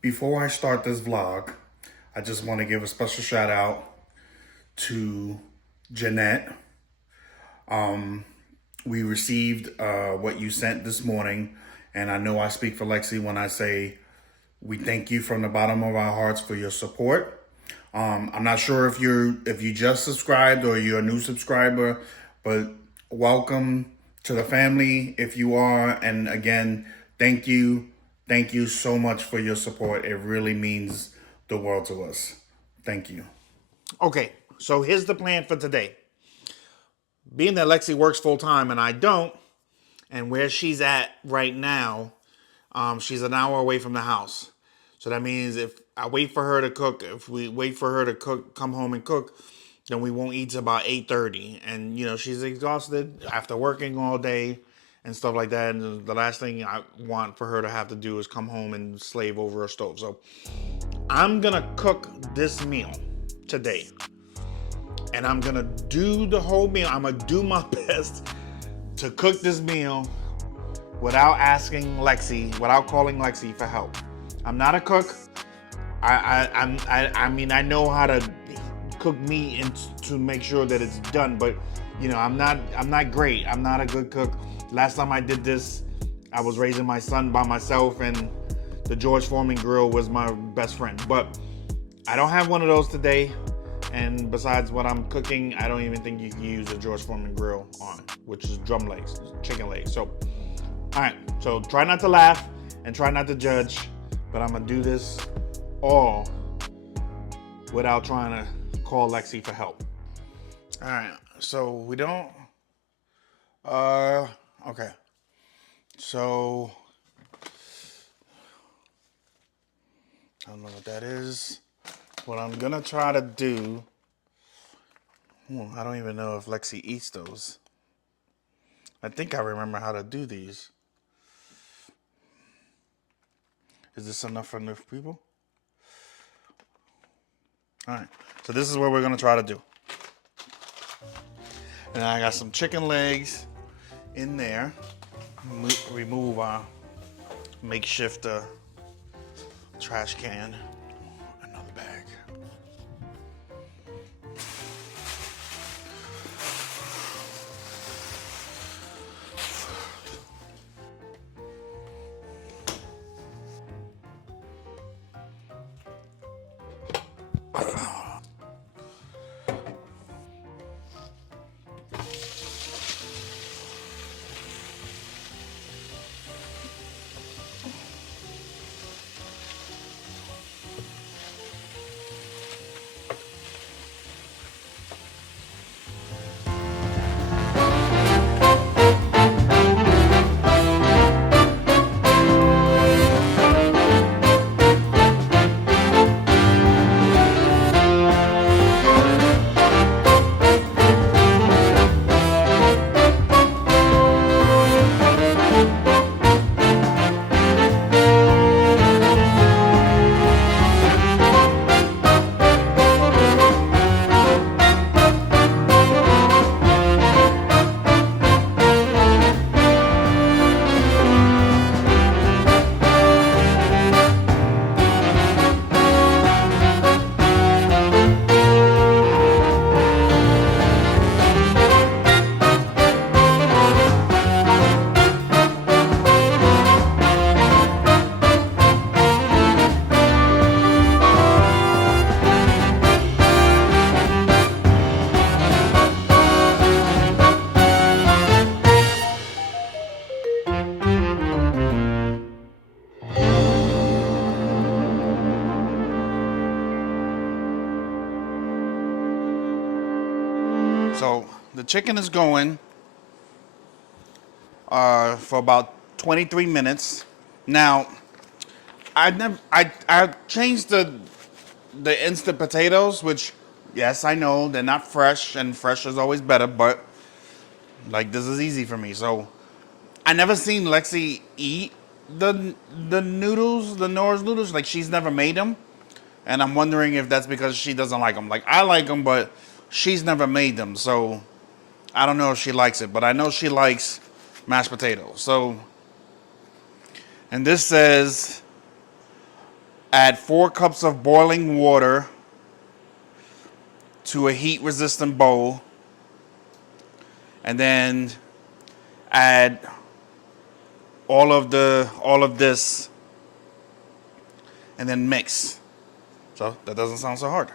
Before I start this vlog, I just want to give a special shout out to Jeanette. We received what you sent this morning, and I know I speak for Lexi when I say we thank you from the bottom of our hearts for your support. I'm not sure if you just subscribed or you're a new subscriber, but welcome to the family if you are. And again, thank you. Thank you so much for your support. It really means the world to us. Thank you. Okay, so here's the plan for today. Being that Lexi works full time and I don't, and where she's at right now, she's an hour away from the house. So that means if I wait for her to cook, if we wait for her to cook, come home and cook, then we won't eat till about 8:30. And she's exhausted after working all day and stuff like that. And the last thing I want for her to have to do is come home and slave over a stove. So I'm gonna cook this meal today. And I'm gonna do the whole meal. I'm gonna do my best to cook this meal without asking Lexi, without calling Lexi for help. I'm not a cook. I mean, I know how to cook meat and to make sure that it's done, but I'm not great. I'm not a good cook. Last time I did this, I was raising my son by myself, and the George Foreman grill was my best friend. But I don't have one of those today. And besides what I'm cooking, I don't even think you can use a George Foreman grill on it, which is drum legs, chicken legs. So, all right. So try not to laugh and try not to judge, but I'm gonna do this all without trying to call Lexi for help. All right. So we don't. Okay. So I don't know what that is. What I'm gonna try to do, I don't even know if Lexi eats those. I think I remember how to do these. Is this enough for enough people? All right, so this is what we're gonna try to do. And I got some chicken legs in there. Remove our makeshift trash can. Another bag. So the chicken is going for about 23 minutes. Now, I changed the instant potatoes, which yes, I know they're not fresh, and fresh is always better, but like this is easy for me. So I never seen Lexi eat the noodles, the Nora's noodles. Like she's never made them, and I'm wondering if that's because she doesn't like them. Like I like them, but she's never made them, so I don't know if she likes it. But I know she likes mashed potatoes. So, and this says Add 4 cups of boiling water to a heat-resistant bowl, and then add all of this, and then mix. So that doesn't sound so hard.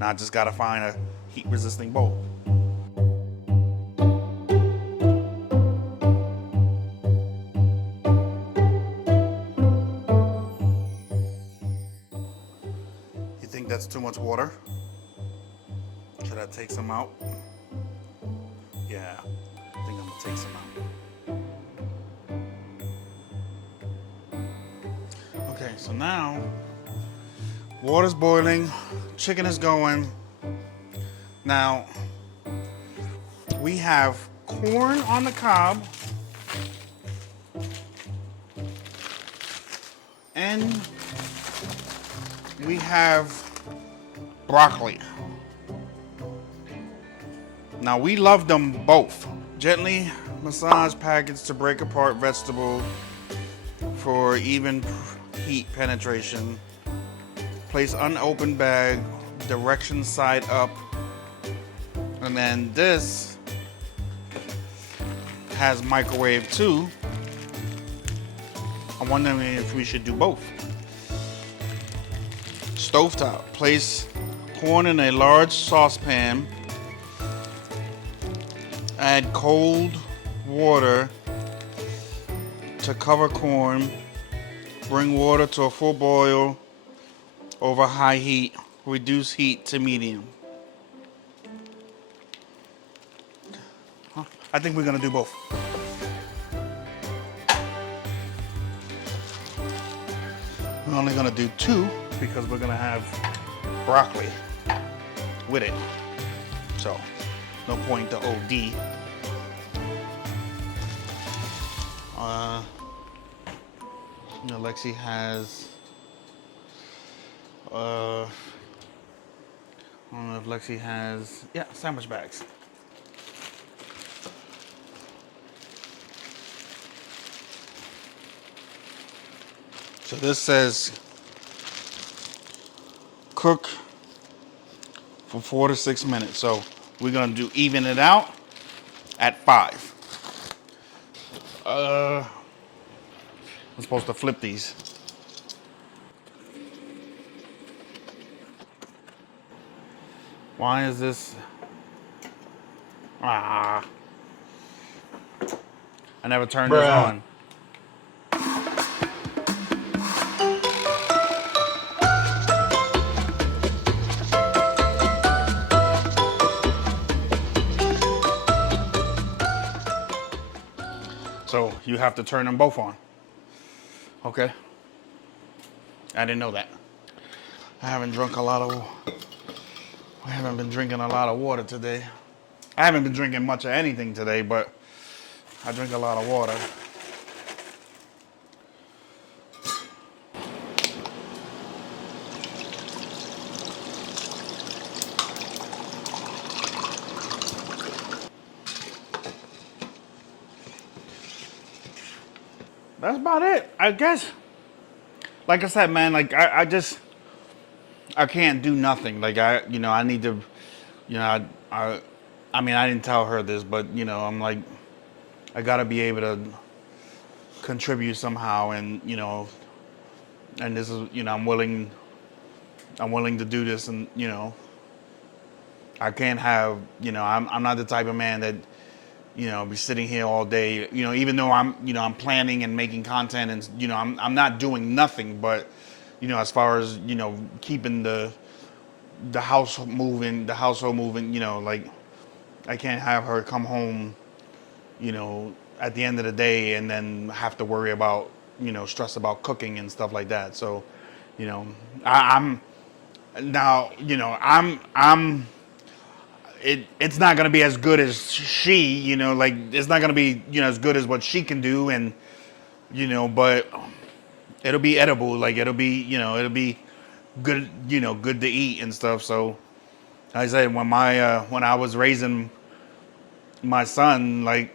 Now I just gotta find a heat-resisting bowl. You think that's too much water? Should I take some out? Yeah, I think I'm gonna take some out. Okay, so now water's boiling, chicken is going. Now we have corn on the cob and we have broccoli. Now we love them both. Gently massage packets to break apart vegetable for even heat penetration. Place unopened bag, direction side up. And then this has microwave too. I'm wondering if we should do both. Stovetop. Place corn in a large saucepan. Add cold water to cover corn. Bring water to a full boil over high heat. Reduce heat to medium. I think we're gonna do both. We're only gonna do 2 because we're gonna have broccoli with it. So, no point to OD. Lexi has, I don't know if Lexi has, yeah, sandwich bags. So this says cook for 4 to 6 minutes. So we're gonna do even it out at 5. I'm supposed to flip these. Why is this? I never turned this on. So you have to turn them both on. Okay. I didn't know that. I haven't been drinking a lot of water today. I haven't been drinking much of anything today, but I drink a lot of water. That's about it, I guess. Like I said, man, like I can't do nothing. Like I need to, I mean, I didn't tell her this, but I'm like, I gotta be able to contribute somehow, and and this is, I'm willing to do this, and I can't have, I'm not the type of man that be sitting here all day, even though I'm planning and making content, and I'm not doing nothing, but as far as keeping the household moving, like I can't have her come home, at the end of the day and then have to worry about, stress about cooking and stuff like that. So, I'm now, it's not gonna be as good as she, like it's not gonna be, as good as what she can do, and but it'll be edible, like it'll be, it'll be good, good to eat and stuff. So like I said, when I was raising my son, like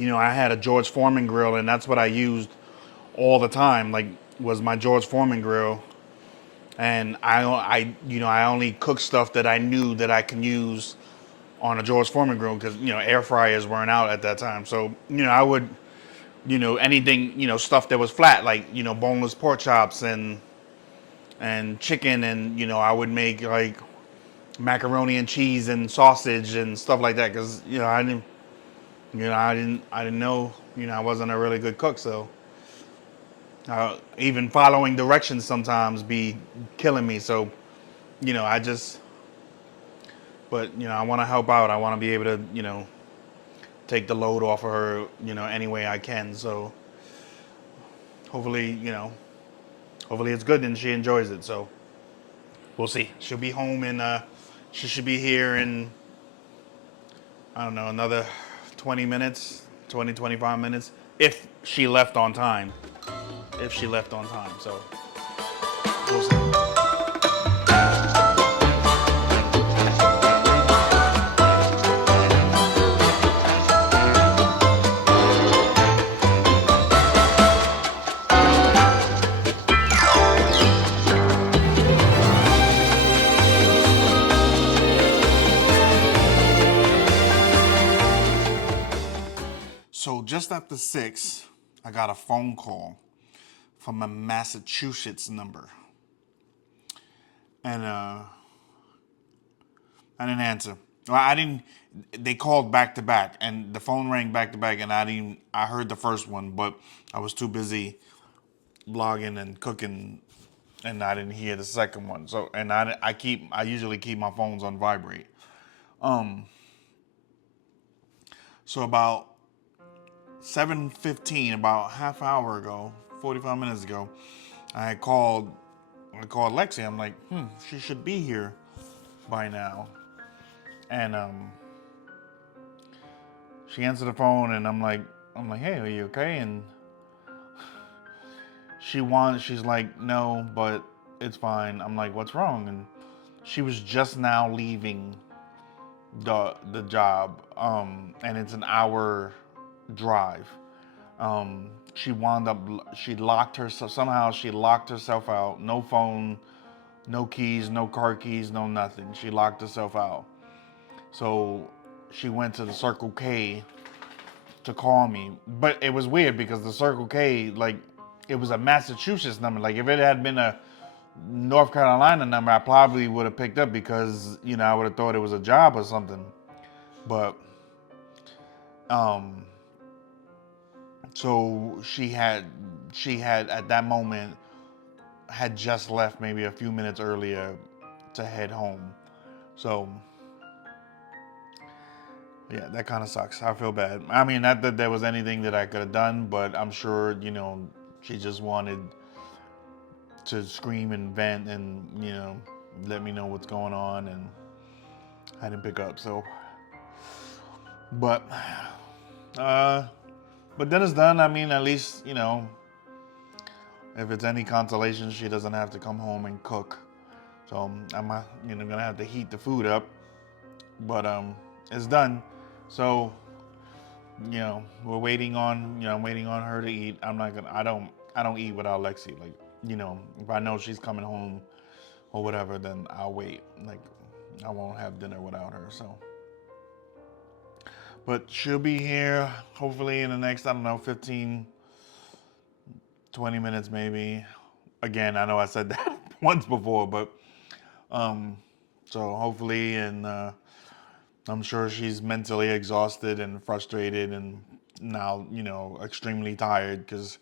I had a George Foreman grill, and that's what I used all the time, like was my George Foreman grill, and I only cook stuff that I knew that I can use on a George Foreman grill because air fryers weren't out at that time. So I would anything stuff that was flat like boneless pork chops and chicken, and I would make like macaroni and cheese and sausage and stuff like that because I didn't know I wasn't a really good cook, so even following directions sometimes be killing me. So I just, but I want to help out. I want to be able to take the load off of her any way I can. So hopefully hopefully it's good and she enjoys it. So we'll see. She'll be home and she should be here in, I don't know, another 20 minutes, 20, 25 minutes, if she left on time. If she left on time. So we'll see. So just after 6, I got a phone call from a Massachusetts number. And I didn't answer. Well, I didn't. They called back to back, and the phone rang back to back, and I didn't. I heard the first one, but I was too busy blogging and cooking, and I didn't hear the second one. So, and I usually keep my phones on vibrate. Um. So about 7:15, about half hour ago, 45 minutes ago, I called. I called Lexi. I'm like, she should be here by now, and she answered the phone, and I'm like, hey, are you okay? And she's like, no, but it's fine. I'm like, what's wrong? And she was just now leaving the job, and it's an hour drive. She wound up, she locked herself, somehow she locked herself out. No phone, no keys, no car keys, no nothing. She locked herself out. So she went to the Circle K to call me. But it was weird because the Circle K, like, it was a Massachusetts number. Like, if it had been a North Carolina number, I probably would have picked up because, I would have thought it was a job or something. But, um, so she had at that moment had just left maybe a few minutes earlier to head home. So, yeah, that kind of sucks. I feel bad. I mean, not that there was anything that I could have done, but I'm sure, she just wanted to scream and vent and, let me know what's going on, and I didn't pick up. So, but, but then it's done. I mean, at least, if it's any consolation, she doesn't have to come home and cook. So I'm, gonna have to heat the food up, but it's done. So, we're waiting on, I'm waiting on her to eat. I don't eat without Lexi. Like, if I know she's coming home or whatever, then I'll wait. Like, I won't have dinner without her. So, but she'll be here hopefully in the next, I don't know, 15, 20 minutes maybe. Again, I know I said that once before, but so hopefully, and I'm sure she's mentally exhausted and frustrated and now, extremely tired because,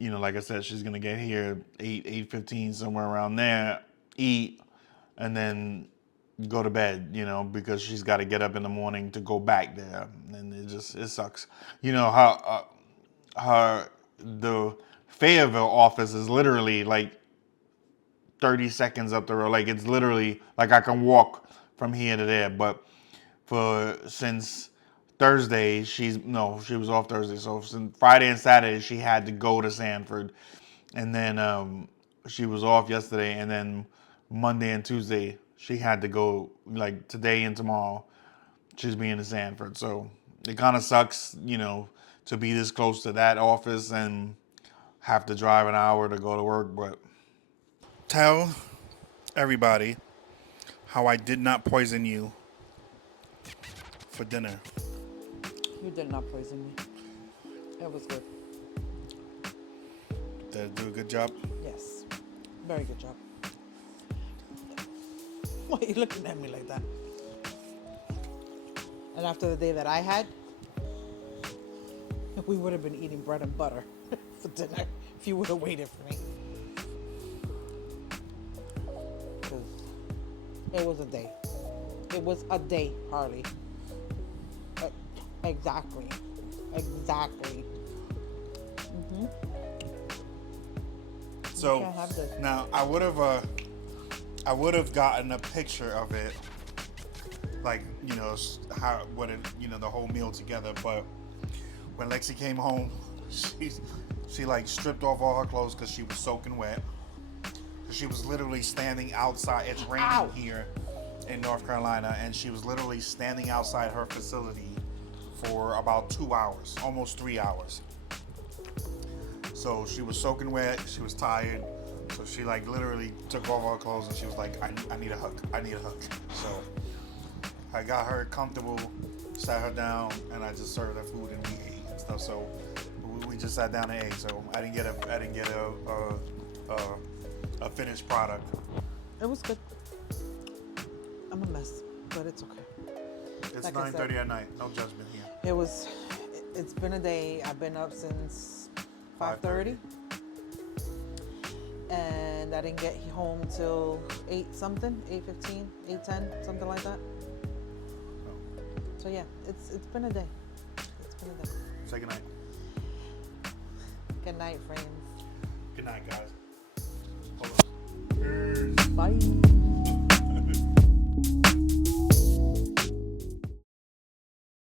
like I said, she's gonna get here 8:15, somewhere around there, eat, and then go to bed, because she's got to get up in the morning to go back there, and it sucks. How the Fayetteville office is literally like 30 seconds up the road. Like, it's literally like I can walk from here to there. But since Thursday, she was off Thursday. So since Friday and Saturday, she had to go to Sanford, and then she was off yesterday, and then Monday and Tuesday she had to go. Like, today and tomorrow, she's being in Sanford. So it kind of sucks, to be this close to that office and have to drive an hour to go to work, but tell everybody how I did not poison you for dinner. You did not poison me. It was good. Did I do a good job? Yes. Very good job. Why are you looking at me like that? And after the day that I had, we would have been eating bread and butter for dinner if you would have waited for me. Because it was a day. It was a day, Harley. Exactly. Exactly. Mm-hmm. So can't have this. now I would have gotten a picture of it, like the whole meal together. But when Lexi came home, she like stripped off all her clothes because she was soaking wet. She was literally standing outside. It's raining here in North Carolina, and she was literally standing outside her facility for about 2 hours, almost 3 hours. So she was soaking wet, she was tired, so she like literally took off all her clothes and she was like, I need a hug, I need a hug. So I got her comfortable, sat her down, and I just served her food and we ate and stuff. So we just sat down and ate. So I didn't get a finished product. It was good. I'm a mess, but it's okay. It's like 9:30 at night. No judgment here. It's been a day. I've been up since 5:30. And I didn't get home till 8 something, 8:15, 8:10, something like that. Oh. So yeah, it's been a day. It's been a day. Say goodnight. Good night, friends. Good night, guys. Hold on. Bye.